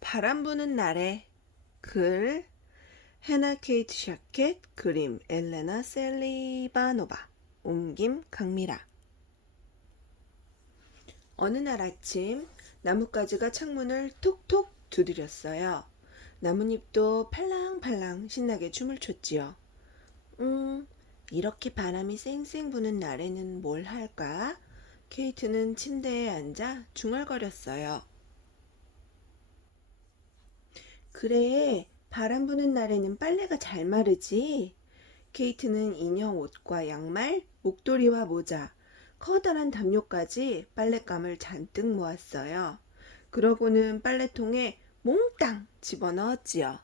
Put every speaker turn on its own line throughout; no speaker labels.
바람 부는 날에 글 헤나 케이트 샤켓 그림 엘레나 셀리바노바 옮김 강미라 어느 날 아침 나뭇가지가 창문을 톡톡 두드렸어요. 나뭇잎도 팔랑팔랑 신나게 춤을 췄지요. 음, 이렇게 바람이 쌩쌩 부는 날에는 뭘 할까? 케이트는 침대에 앉아 중얼거렸어요. 그래, 바람 부는 날에는 빨래가 잘 마르지. 케이트는 인형 옷과 양말, 목도리와 모자, 커다란 담요까지 빨랫감을 잔뜩 모았어요. 그러고는 빨래통에 몽땅 집어넣었지요.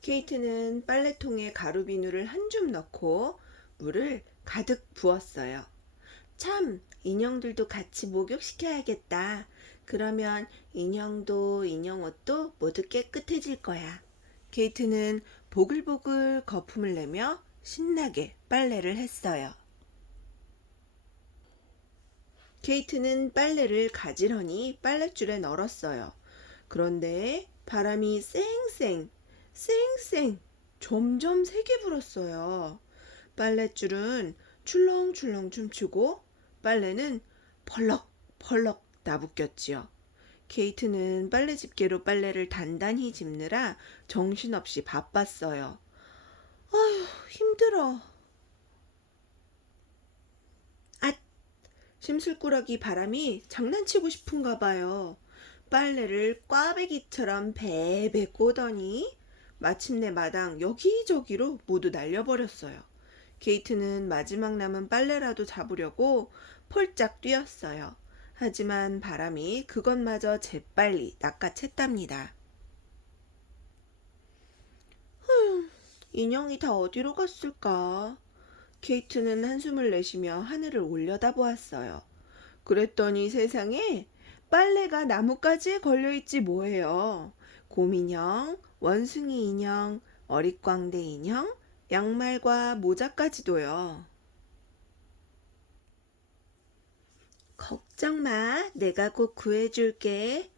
케이트는 빨래통에 가루 비누를 한 줌 넣고 물을 가득 부었어요. 참, 인형들도 같이 목욕시켜야겠다. 그러면 인형도 인형 옷도 모두 깨끗해질 거야. 케이트는 보글보글 거품을 내며 신나게 빨래를 했어요. 케이트는 빨래를 가지런히 빨랫줄에 널었어요. 그런데 바람이 쌩쌩, 쌩쌩 점점 세게 불었어요. 빨랫줄은 출렁출렁 춤추고 빨래는 펄럭펄럭 나부꼈지요. 케이트는 빨래 집게로 빨래를 단단히 집느라 정신없이 바빴어요. 아휴, 힘들어. 앗! 심술꾸러기 바람이 장난치고 싶은가 봐요. 빨래를 꽈배기처럼 베베 꼬더니 마침내 마당 여기저기로 모두 날려버렸어요. 케이트는 마지막 남은 빨래라도 잡으려고 폴짝 뛰었어요. 하지만 바람이 그것마저 재빨리 낚아챘답니다. 흠, 인형이 다 어디로 갔을까? 케이트는 한숨을 내쉬며 하늘을 올려다보았어요. 그랬더니 세상에 빨래가 나뭇가지에 걸려있지 뭐예요. 곰인형, 원숭이 인형, 어릿광대 인형, 양말과 모자까지도요. 걱정 마. 내가 꼭 구해줄게.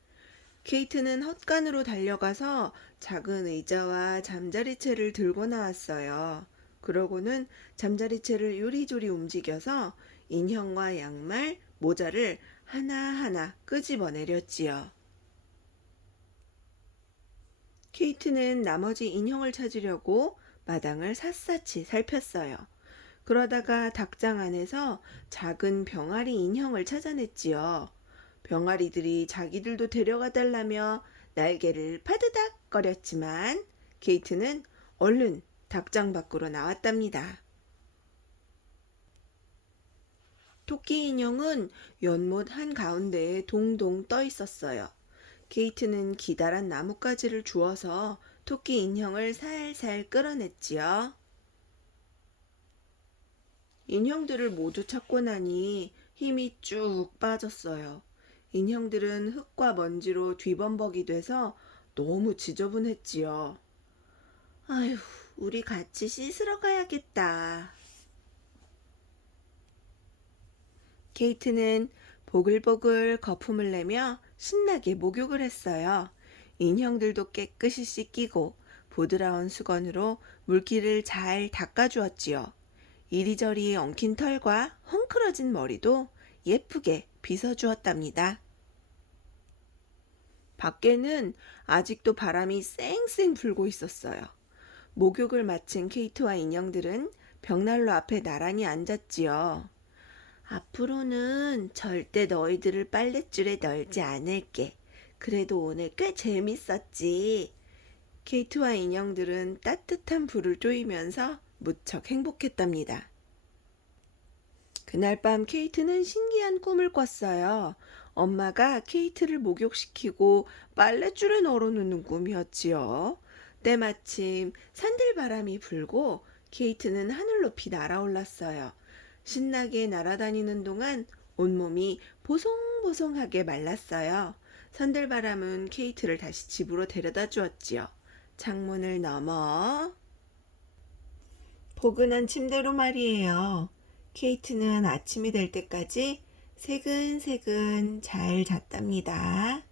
케이트는 헛간으로 달려가서 작은 의자와 잠자리채를 들고 나왔어요. 그러고는 잠자리채를 요리조리 움직여서 인형과 양말, 모자를 하나하나 끄집어내렸지요. 케이트는 나머지 인형을 찾으려고 마당을 샅샅이 살폈어요. 그러다가 닭장 안에서 작은 병아리 인형을 찾아냈지요. 병아리들이 자기들도 데려가 달라며 날개를 파드닥 거렸지만 케이트는 얼른 닭장 밖으로 나왔답니다. 토끼 인형은 연못 한 가운데에 동동 떠 있었어요. 케이트는 기다란 나뭇가지를 주워서 토끼 인형을 살살 끌어냈지요. 인형들을 모두 찾고 나니 힘이 쭉 빠졌어요. 인형들은 흙과 먼지로 뒤범벅이 돼서 너무 지저분했지요. 아휴, 우리 같이 씻으러 가야겠다. 케이트는 보글보글 거품을 내며 신나게 목욕을 했어요. 인형들도 깨끗이 씻기고 보드라운 수건으로 물기를 잘 닦아주었지요. 이리저리 엉킨 털과 헝클어진 머리도 예쁘게 빗어주었답니다. 밖에는 아직도 바람이 쌩쌩 불고 있었어요. 목욕을 마친 케이트와 인형들은 벽난로 앞에 나란히 앉았지요. 앞으로는 절대 너희들을 빨랫줄에 널지 않을게. 그래도 오늘 꽤 재밌었지. 케이트와 인형들은 따뜻한 불을 쪼이면서 무척 행복했답니다. 그날 밤 케이트는 신기한 꿈을 꿨어요. 엄마가 케이트를 목욕시키고 빨랫줄에 널어놓는 꿈이었지요. 때마침 산들바람이 불고 케이트는 하늘 높이 날아올랐어요. 신나게 날아다니는 동안 온몸이 보송보송하게 말랐어요. 산들바람은 케이트를 다시 집으로 데려다 주었지요. 창문을 넘어 포근한 침대로 말이에요. 케이트는 아침이 될 때까지 새근새근 잘 잤답니다.